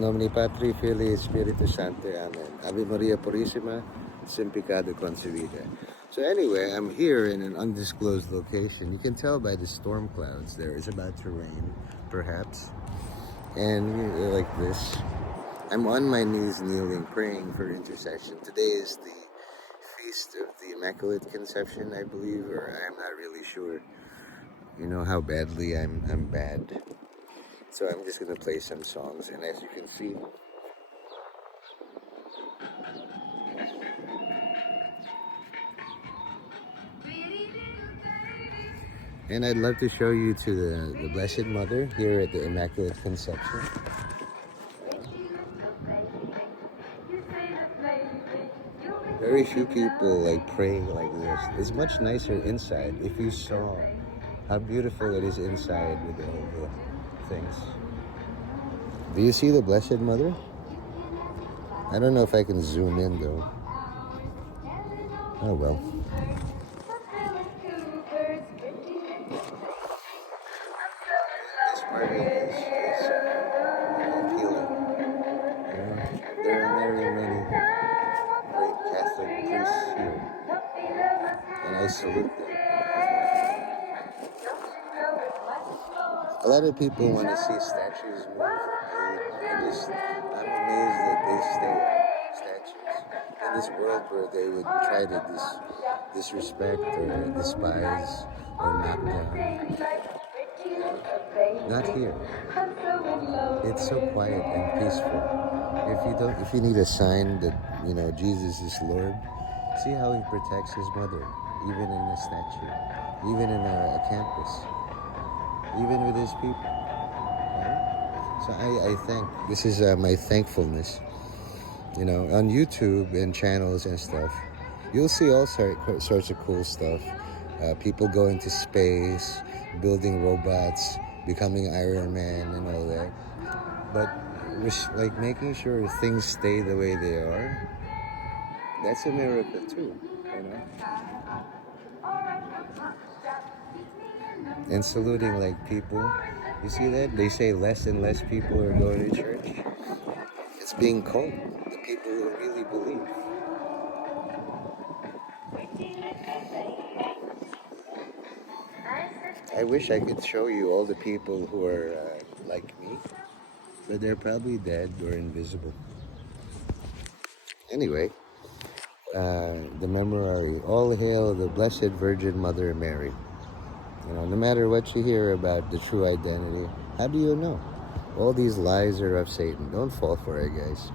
Nomini Patri, Filii, Spiritus Sancti, Amen. Ave Maria Purissima, Sin Peccato Concebida. So anyway, I'm here in an undisclosed location. You can tell by the storm clouds there. It's about to rain, perhaps. And like this, I'm on my knees kneeling, praying for intercession. Today is the Feast of the Immaculate Conception, I believe, or I'm not really sure. You know how badly I'm bad. So I'm just gonna play some songs, and as you can see, and I'd love to show you to the Blessed Mother here at the Immaculate Conception. Very few people like praying like this. It's much nicer inside. If you saw how beautiful it is inside with all the things. Do you see the Blessed Mother? I don't know if I can zoom in though. Oh well. This party is appealing. There are very many great Catholic priests here, and I salute them. A lot of people want to see statues move. I'm amazed that they stay statues in this world where they would try to disrespect or despise or knock down. Not here. It's so quiet and peaceful. If you need a sign that Jesus is Lord, see how he protects his mother, even in a statue, even in a campus, even with his people. So I thank. This is my thankfulness. On YouTube and channels and stuff, you'll see all sorts of cool stuff. People going to space, building robots, becoming Iron Man and all that. But like making sure things stay the way they are, that's a miracle too, And saluting like people. You see that? They say less and less people are going to church. It's being called the people who really believe. I wish I could show you all the people who are like me, but they're probably dead or invisible. Anyway, the Memorare. All hail the Blessed Virgin Mother Mary. No matter what you hear about the true identity, how do you know? All these lies are of Satan. Don't fall for it, guys.